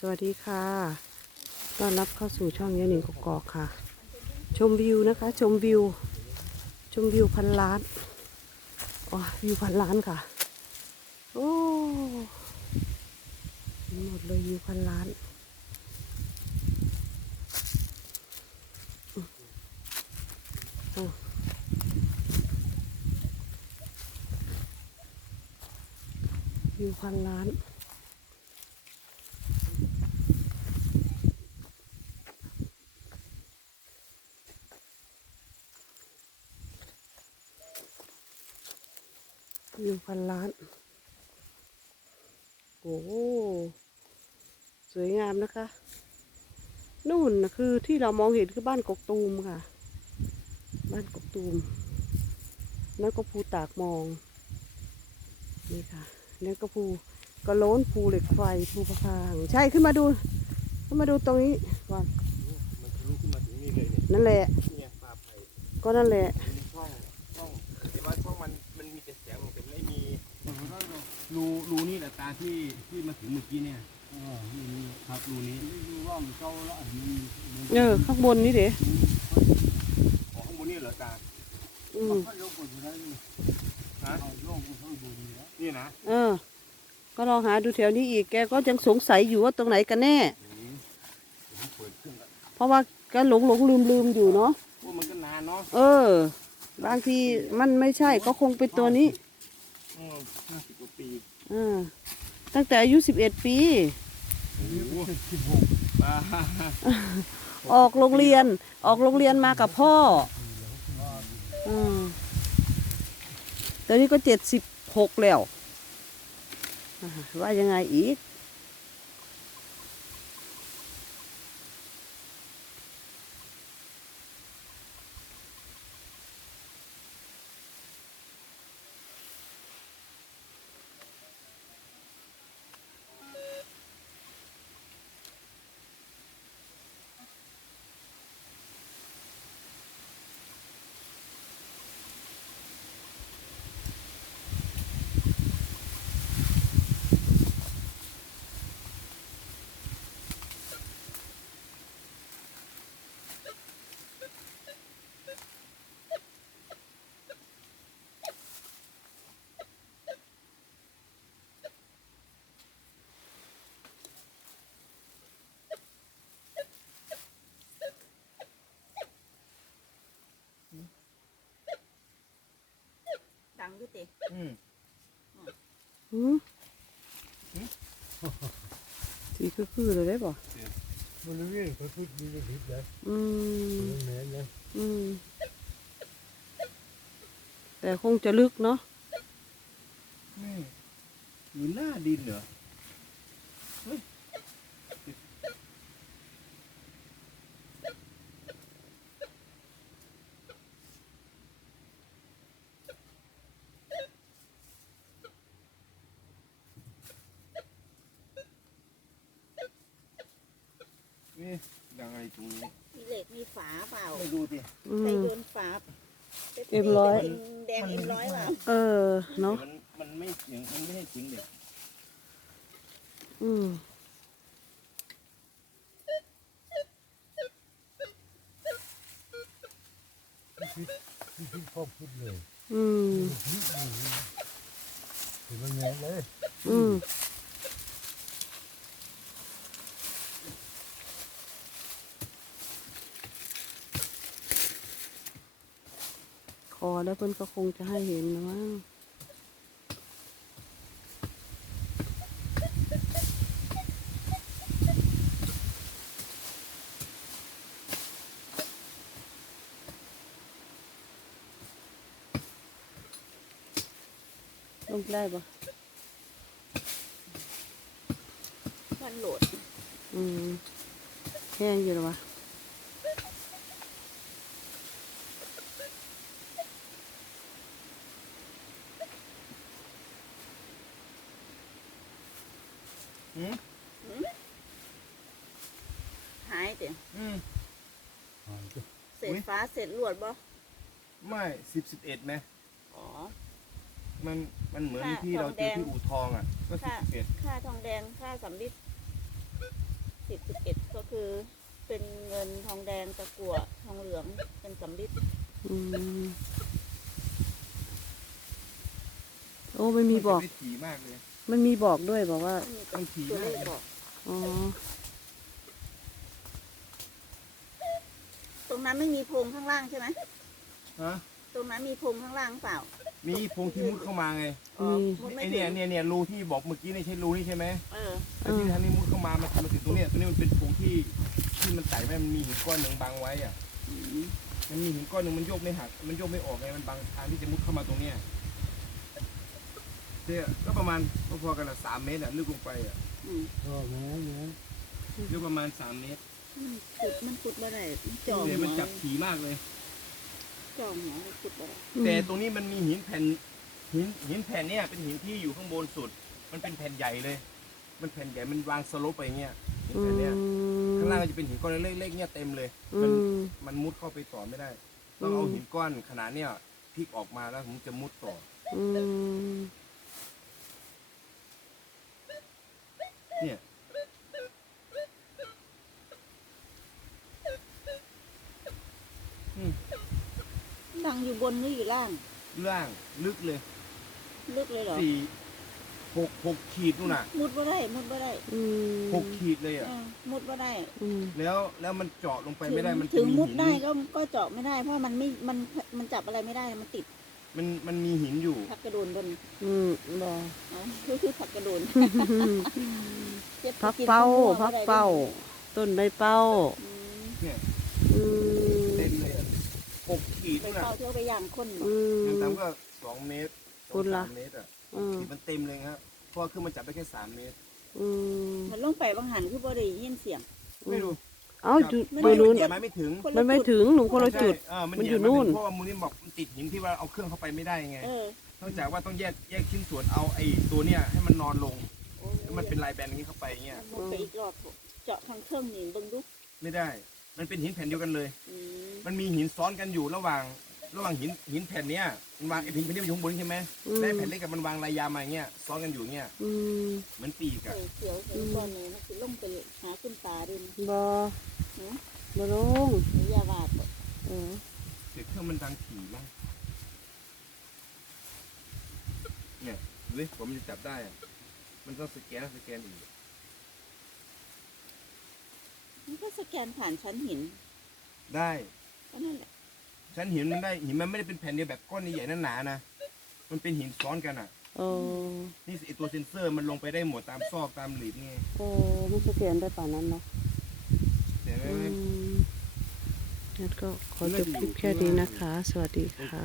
สวัสดีค่ะ ต้อนรับเข้าสู่ช่องยาหนิงกกอกค่ะ ชมวิวนะคะ ชมวิว ชมวิวพันล้าน อ๋อ วิวพันล้านค่ะ โอ้หมดเลยวิวพันล้านอืมอะวิวพันล้าน วิวพันล้าน โอ้โหสวยงามนะคะ นู่นนะคือที่เรามองเห็นคือบ้านกกตูมค่ะ บ้านกกตูม แล้วก็ภูตากมอง นี่ค่ะ แล้วก็ภูกระโล้นภูเหล็กไฟภูพะพาง ใช่ขึ้นมาดูขึ้นมาดูตรงนี้ก่อนมันทะลุขึ้นมาถึงนี่เลยเนี่ยนั่นแหละเนี่ยปลาไผ่ก็นั่นแหละ มีช่องช่องแต่ว่าช่องมันมันมีแต่เสียงแต่ไม่มี รูรูนี่แหละตาที่ที่มาถึงเมื่อกี้เนี่ยอ๋อนี่นี่ครับรูนี้รูร่องเจ้าละอันนี้เออข้างบนนี่เด้อ๋อข้างบนนี่เหรอตาอืมลงบนอยู่ได้ฮะลงบนข้างบนนี่นะเออ ก็ลองหาดูแถวนี้อีกแกก็ยังสงสัยอยู่ว่าตรงไหนกันแน่อืมเดี๋ยวผมเปิดเครื่องก่อนเพราะว่าแกหลงหลงลืมลืมอยู่เนาะโอ้มันก็นานเนาะเออ บางทีมันไม่ใช่ก็คงเป็นตัวนี้ อืมห้าสิบกว่าปี อ่าตั้งแต่อายุสิบเอ็ดปีโอ้โหบ้าออกโรงเรียน ออกโรงเรียนมากับพ่ออืมตอนนี้ก็เจ็ดสิบหกแล้วอ่าว่ายังไงอีก อยุติอืมหืมสีคือคือเลยได้ป่ะบริเวณเขาพูดมีกระดิบเลยอืมตรงไหนเลยอืม แต่คงจะลึกเนาะนี่อยู่หน้าดินเหรอ นี่ดังอะไร ตรงนี้มีเหล็กมีฝาเปล่าไม่ดูดิอืใครมโยนฝาเอ็มร้อยป็นแดงเอ็มร้อยเปล่าเออเนาะมันมันไม่เสียงมันไม่ให้เสียงเด็กอืมที่ที่พ่อพูดเลยอืม เห็นมันไงเลยอืม อแล้วเพิ่นก็คงจะให้เห็นนะมั้งลงได้ปะมันโหลด อืมแห้งอยู่หรอวะ อืมหายเต็มอืมอ่าก็เศษฟ้าเศษลวดบ่ไม่สิบสิบเอ็ดไหมอ๋อ มันมันเหมือนค่ะที่เราทองเจแดองที่อู่ทองอะ ก็สิบค่ะสิบเอ็ดค่าทองแดงค่าสำลิดคือเป็นเงินทองแดงตะกั่วทองเหลืองเป็นสำริดอืมโอ้ไม่มีบอกนจะไถี่มากเลย มันมีบอกด้วยบอกว่ามีต้องถี่ตัวเลมากขบอกอ๋อตรงนั้นไม่มีโพรงข้างล่างใช่ไหมฮะตรงนั้นมีโพรงข้างล่างเปล่ามีโพรงที่มุดเข้ามาไงอ๋อมีมุดไม่ไอถึเนี่ยงเนี่ยเนี่ยรูที่บอกเมื่อกี้นี่ใช่รูนี่ใช่ไหมเออไอ้ที่ทางนี้มุดเข้ามามันมาถึงตรงเนี้ยตรงนี้มันเป็นโพรงที่ที่มันไต่ไว้มันมีหินก้อนหนึ่งบังไว้อะอืมมันมีหินก้อนหนึ่งมันโยกไม่หักมันโยกไม่ออกไงมันบังทางที่จะมุดเข้ามาตรงเนี้ย เนี่ยก็ประมาณพอๆกันละสามเมตรอะลึกลงไปอะอืมก็แม่แม่ลึกประมาณสามเมตรมันขุดมันขุดบ่ได้มันจ่อเนี่ยหัมันวจับถี่มากเลย จ่อหัวขุดบ่ได้อืมแต่ตรงนี้มันมีหินแผ่นหินหินแผ่นเนี่ยเป็นหินที่อยู่ข้างบนสุด มันเป็นแผ่นใหญ่เลย มันแผ่นใหญ่มันวางสโลปไปอย่างเงี้ยหินอืแผ่นเนี้ยมข้างล่างก็จะเป็นหินก้อนเล็กๆเนี่ยเต็มเลย อืมันม มันมุดเข้าไปต่อไม่ได้ ต้องเอาอืม หินก้อนขนาดเนี้ยพลิกออกมาแล้วผมจะมุดต่อ อืม เนี่ยดังอยู่บนหรืออยู่ล่าง ล่างลึกเลยลึกเลยเหรอสี่หกหกขีดนู่นน่ะมุดบ่ได้มุดบ่ได้อืมหกขีดเลยอะ เออมุดบ่ได้อืมแล้วแล้วมันเจาะลงไปไม่ได้มันถึจะงมีมุดหินได้ก็ก็เจาะไม่ได้ เพราะมันไม่มันมันจับอะไรไม่ได้มันติด มันมันมีหินอยู่ ผักกระโดนบนอืมบออ๋อคือคือผักกระโดนจ็บพักนเป้าข้วโพดพักบ่ได้เป้า ต้นใบเป้าอืมเนี่ยอืมเต็มเลยอะหกขีดไปนู่นน่ะเป้าเที่ยวไปย่างคนอือย่างม ต่ำก็สองเมตรสคุองณล่ะ สามเมตรอะอืมขีดมันเต็มเลยครับเพราะว่าคือมันจับได้แค่สามเมตร อืมมันลงไปบางหันคือบ่ได้ยินเสียงไม่รู้ เอ้าจุดไม่ตัวนู้นเหยียบไม้ไม่ถึงคนละมันไม่จุดถึงหนูคนละจุด ใช่เออมันมันเหอยู่ยีบไนู่นเพราะว่ามูลนี่บอกมันติดหินที่ว่าเอาเครื่องเข้าไปไม่ได้ไง เออนอกจากว่าต้องแยกแยกชิ้นส่วนเอาไอ้ตัวเนี้ยให้มันนอนลงโอ้ให้มันเป็นลายแบนอย่างนี้เข้าไปอย่างเงี้ยมุดไปอีกรอบเจาะทางเครื่องนี่เบิ่งดูไม่ได้ มันเป็นหินแผ่นเดียวกันเลย อืมมันมีหินซ้อนกันอยู่ระหว่าง ระหว่างหินหินแผ่นเนี้ยมันวางไอ้หินแผ่นนี้มันอยู่ข้างบนใช่ไหมอืมและไอ้แผ่นเล็กกับมันวางลายยามาอย่างเงี้ยซ้อนกันอยู่เงี้ยอืมเหมือนปีกเออะอเขียวเห็นก้อนนี้มันสิลงไปหาขึ้นตาดินบอหือบอลงหรือยาวาดบ่เออเด็กเครื่องมันดังถี่มากเนี่ยดูดิผมจะจับได้อะมันต้องสแกนสแกนอีกมันก็สแกนผ่านชั้นหินได้ก็นั่นแหละ ฉันหินมันได้หินมันไม่ได้เป็นแผ่นเดียวแบบก้อนใหญ่ๆหนาๆนะมันเป็นหินซ้อนกันอะโอ้นี่ไอตัวเซนเซอร์มันลงไปได้หมดตามซอกตามหลีบนี่ไงโอ้มันสแกนได้ป่านนั้นเนาะเดี๋ยวอืไม่มงั้นก็ขอจบคลิปแค่นี้นะคะ สวัสดีค่ะ